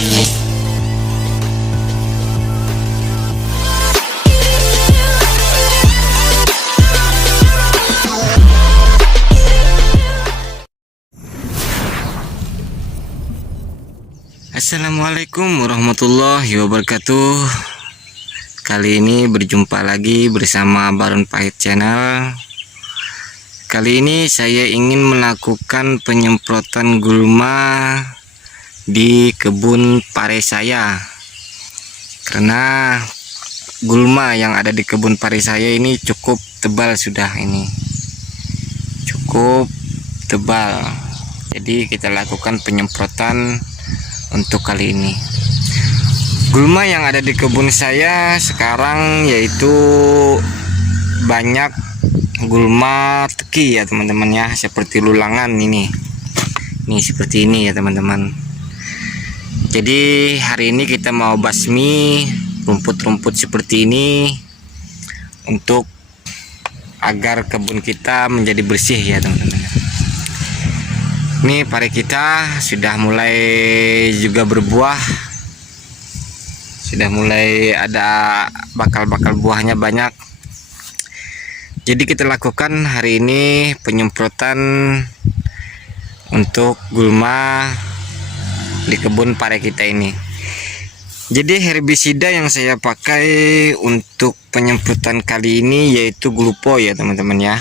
Assalamualaikum warahmatullahi wabarakatuh. Kali ini berjumpa lagi bersama Baron Pahit Channel. Kali ini saya ingin melakukan penyemprotan gulma di kebun pare saya. Karena gulma yang ada di kebun pare saya ini cukup tebal sudah ini. Cukup tebal. Jadi kita lakukan penyemprotan untuk kali ini. Gulma yang ada di kebun saya sekarang yaitu banyak gulma teki ya teman-teman ya, seperti lulangan ini seperti ini ya teman-teman. Jadi hari ini kita mau basmi rumput-rumput seperti ini untuk agar kebun kita menjadi bersih ya teman-teman. Ini pare kita sudah mulai juga berbuah, sudah mulai ada bakal-bakal buahnya banyak. Jadi kita lakukan hari ini penyemprotan untuk gulma di kebun pare kita ini. Jadi herbisida yang saya pakai untuk penyemprotan kali ini yaitu Glupo ya teman-teman ya.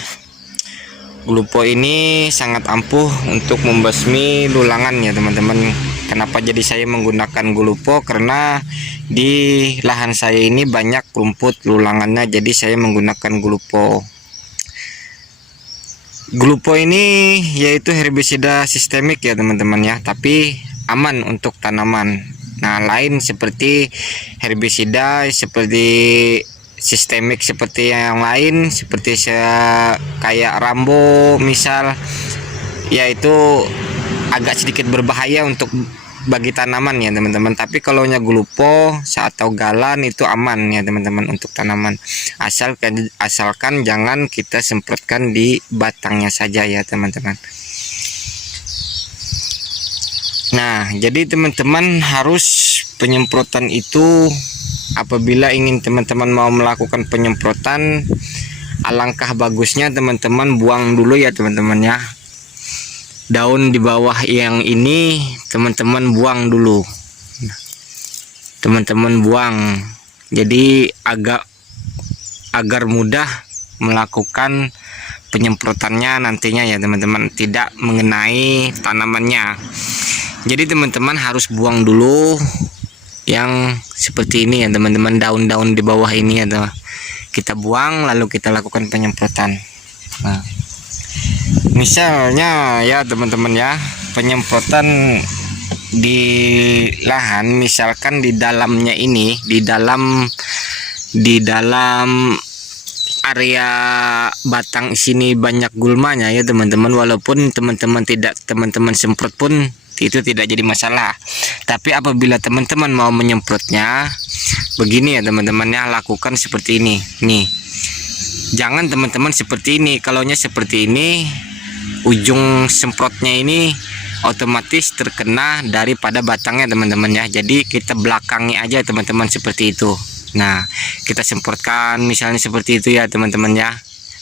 Glupo ini sangat ampuh untuk membasmi lulangan ya teman-teman. Kenapa jadi saya menggunakan Glupo? Karena di lahan saya ini banyak rumput lulangannya, jadi saya menggunakan Glupo. Glupo ini yaitu herbisida sistemik ya teman-teman ya, tapi aman untuk tanaman. Nah, lain seperti herbisida seperti sistemik seperti yang lain, seperti kayak Rambo misal, yaitu agak sedikit berbahaya untuk bagi tanaman ya teman-teman. Tapi kalau Glupo atau galan itu aman ya teman-teman untuk tanaman, asalkan jangan kita semprotkan di batangnya saja ya teman-teman. Nah, jadi teman-teman harus penyemprotan itu apabila ingin teman-teman mau melakukan penyemprotan, alangkah bagusnya teman-teman buang dulu ya teman-teman ya. Daun di bawah yang ini teman-teman buang dulu. Teman-teman buang. Jadi agar mudah melakukan penyemprotannya nantinya ya teman-teman, tidak mengenai tanamannya. Jadi teman-teman harus buang dulu yang seperti ini ya teman-teman, daun-daun di bawah ini ya kita buang, lalu kita lakukan penyemprotan. Nah, misalnya ya teman-teman ya, penyemprotan di lahan, misalkan di dalamnya ini, di dalam area batang sini banyak gulmanya ya teman-teman, walaupun teman-teman semprot pun itu tidak jadi masalah. Tapi apabila teman-teman mau menyemprotnya, begini ya teman-teman ya, lakukan seperti ini nih. Jangan teman-teman seperti ini. Kalaunya seperti ini, ujung semprotnya ini otomatis terkena daripada batangnya teman-teman ya. Jadi kita belakangi aja teman-teman seperti itu. Nah, kita semprotkan misalnya seperti itu ya teman-teman ya,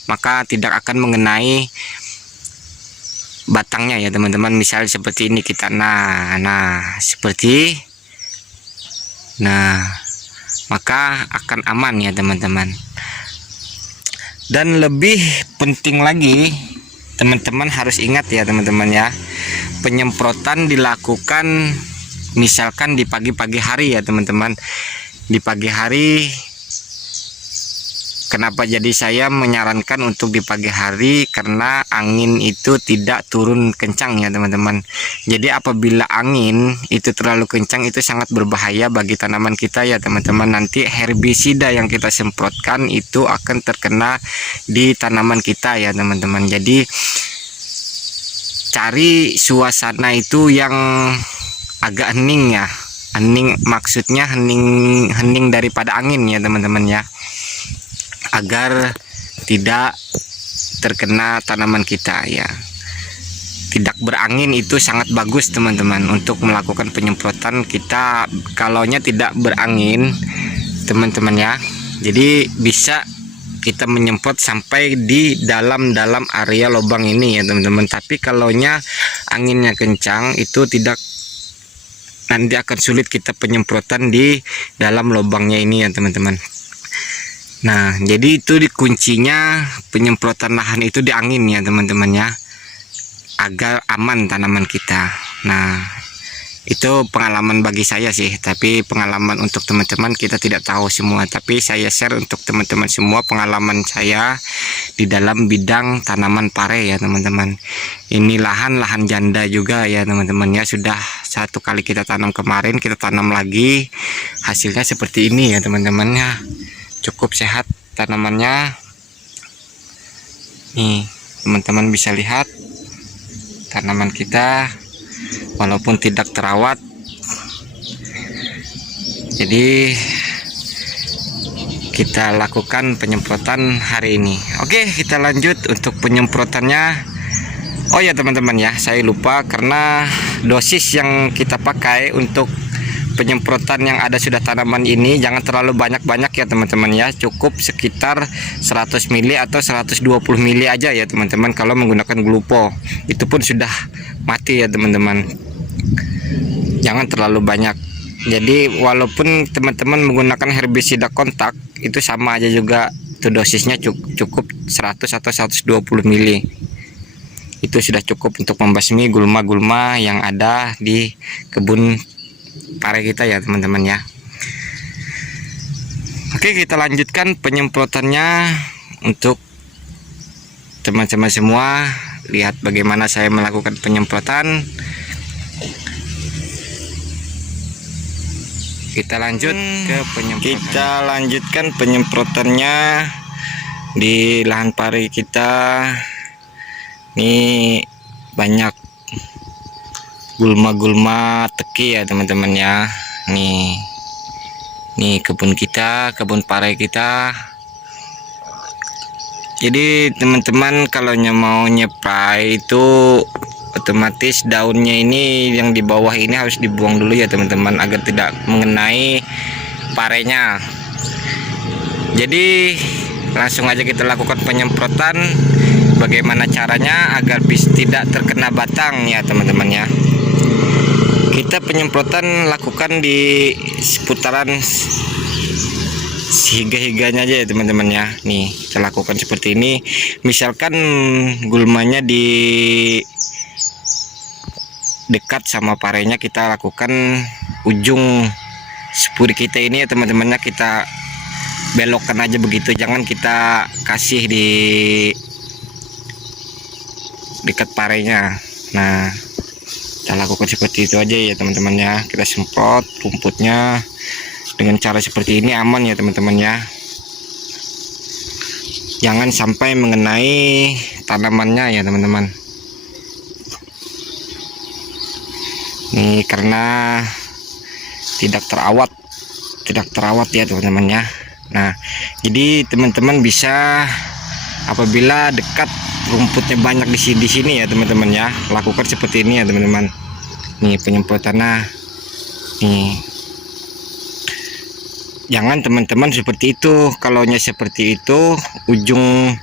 maka tidak akan mengenai batangnya ya teman-teman. Misal seperti ini kita maka akan aman ya teman-teman. Dan lebih penting lagi teman-teman harus ingat ya teman-teman ya, penyemprotan dilakukan misalkan di pagi-pagi hari ya teman-teman. Di pagi hari, kenapa jadi saya menyarankan untuk di pagi hari? Karena angin itu tidak turun kencang ya teman-teman. Jadi apabila angin itu terlalu kencang, itu sangat berbahaya bagi tanaman kita ya teman-teman. Nanti herbisida yang kita semprotkan itu akan terkena di tanaman kita ya teman-teman. Jadi cari suasana itu yang agak hening ya. Hening maksudnya hening daripada angin ya teman-teman ya, agar tidak terkena tanaman kita ya. tidak berangin itu sangat bagus teman-teman untuk melakukan penyemprotan kita kalaunya tidak berangin teman-teman ya. Jadi bisa kita menyemprot sampai di dalam area lubang ini ya teman-teman. Tapi kalaunya anginnya kencang itu tidak, nanti akan sulit kita penyemprotan di dalam lubangnya ini ya teman-teman. Nah jadi itu kuncinya penyemprotan lahan itu di angin ya teman-teman ya, agar aman tanaman kita. Nah itu pengalaman bagi saya sih, tapi pengalaman untuk teman-teman kita tidak tahu semua, tapi saya share untuk teman-teman semua pengalaman saya di dalam bidang tanaman pare ya teman-teman. Ini lahan janda juga ya teman-teman ya, sudah 1 kali kita tanam kemarin, kita tanam lagi, hasilnya seperti ini ya teman-teman ya, cukup sehat tanamannya. Nih teman-teman bisa lihat tanaman kita walaupun tidak terawat. Jadi kita lakukan penyemprotan hari ini. Oke, kita lanjut untuk penyemprotannya. Oh ya teman-teman ya, saya lupa karena dosis yang kita pakai untuk penyemprotan yang ada sudah tanaman ini jangan terlalu banyak-banyak ya teman-teman ya, cukup sekitar 100 ml atau 120 ml aja ya teman-teman. Kalau menggunakan glupo itu pun sudah mati ya teman-teman, jangan terlalu banyak. Jadi walaupun teman-teman menggunakan herbisida kontak itu sama aja juga, itu dosisnya cukup 100 atau 120 ml, itu sudah cukup untuk membasmi gulma-gulma yang ada di kebun pare kita ya teman-teman ya. Oke, kita lanjutkan penyemprotannya. Untuk teman-teman semua lihat bagaimana saya melakukan penyemprotan. Kita lanjut ke penyemprotan. Kita lanjutkan penyemprotannya di lahan pare kita. Ini banyak gulma-gulma teki ya teman-teman ya. Nih kebun kita, kebun pare kita. Jadi teman-teman kalau mau nyepray itu otomatis daunnya ini yang di bawah ini harus dibuang dulu ya teman-teman, agar tidak mengenai parenya. Jadi langsung aja kita lakukan penyemprotan. Bagaimana caranya agar tidak terkena batang ya teman-teman ya. Kita penyemprotan lakukan di seputaran higa-higanya aja ya teman-teman ya. Nih kita lakukan seperti ini. Misalkan gulmanya di dekat sama parenya, kita lakukan ujung spuri kita ini ya teman-temannya, kita belokkan aja begitu, jangan kita kasih di dekat parenya. Nah kita lakukan seperti itu aja ya teman-teman ya. Kita semprot rumputnya dengan cara seperti ini, aman ya teman-teman ya, jangan sampai mengenai tanamannya ya teman-teman. Ini karena tidak terawat ya teman-teman ya. Nah jadi teman-teman bisa apabila dekat rumputnya banyak di sini ya teman-teman ya, lakukan seperti ini ya teman-teman. Nih penyemprotannya nih, jangan teman-teman seperti itu. Kalaunya seperti itu ujung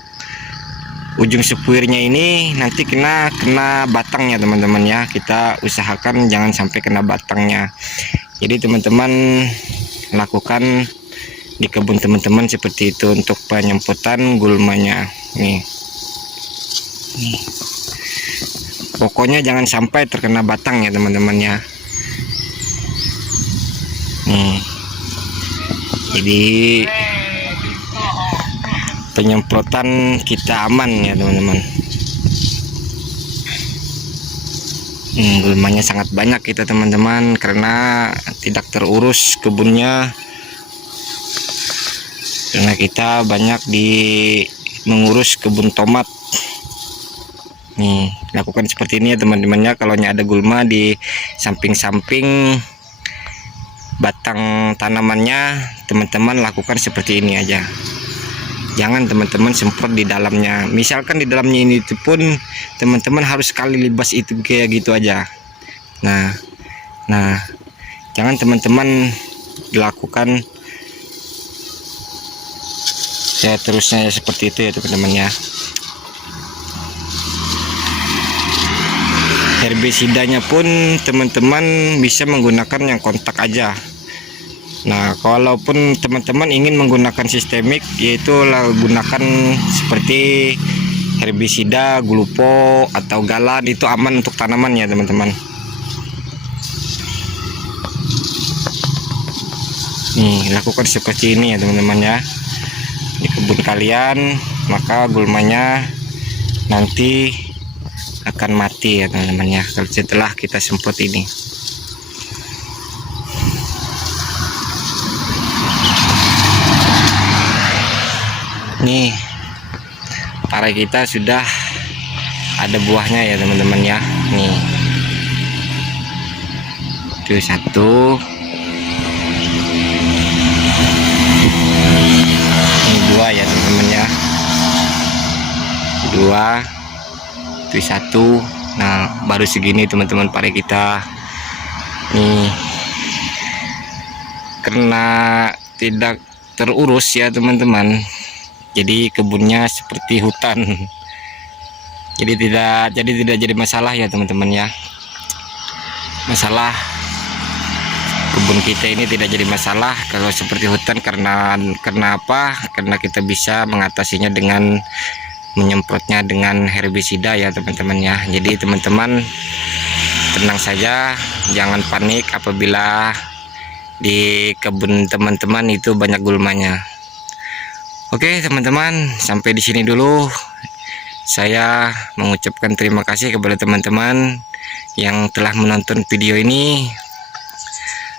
sepuirnya ini nanti kena batangnya teman-teman ya. Kita usahakan jangan sampai kena batangnya. Jadi teman-teman lakukan di kebun teman-teman seperti itu untuk penyemprotan gulmanya. Nih pokoknya jangan sampai terkena batang ya teman-teman ya. Nih jadi penyemprotan kita aman ya teman-teman. Gulmanya sangat banyak kita teman-teman, karena tidak terurus kebunnya, karena kita banyak mengurus kebun tomat. Nih lakukan seperti ini ya teman-temannya. Kalau ada gulma di samping-samping batang tanamannya, teman-teman lakukan seperti ini aja. jangan teman-teman semprot di dalamnya. Misalkan di dalamnya ini itu pun teman-teman harus sekali libas itu kayak gitu aja. Nah jangan teman-teman dilakukan ya terusnya ya seperti itu ya teman-teman ya. Herbisidanya pun teman-teman bisa menggunakan yang kontak aja. Nah, kalaupun teman-teman ingin menggunakan sistemik, yaitu gunakan seperti herbisida, glupo atau galan, itu aman untuk tanaman ya teman-teman. Nih, lakukan seperti ini ya teman-teman ya. Di kebun kalian, maka gulmanya nanti akan mati ya teman-teman ya, setelah kita semprot ini. Nih, pare kita sudah ada buahnya ya teman-teman ya. Nih, itu satu, ini dua ya teman-teman ya, dua, itu satu. Nah, baru segini teman-teman pare kita. Nih, karena tidak terurus ya teman-teman, jadi kebunnya seperti hutan, jadi tidak jadi masalah ya teman-teman ya. Masalah kebun kita ini tidak jadi masalah kalau seperti hutan, karena apa? Karena kita bisa mengatasinya dengan menyemprotnya dengan herbisida ya teman-teman ya. Jadi teman-teman tenang saja, jangan panik apabila di kebun teman-teman itu banyak gulmanya. Oke teman-teman, sampai di sini dulu. Saya mengucapkan terima kasih kepada teman-teman yang telah menonton video ini.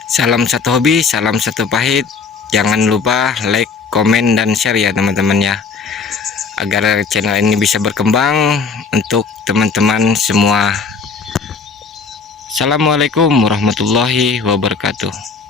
Salam satu hobi, salam satu pahit. Jangan lupa like, komen, dan share ya teman-teman ya, agar channel ini bisa berkembang untuk teman-teman semua. Assalamualaikum warahmatullahi wabarakatuh.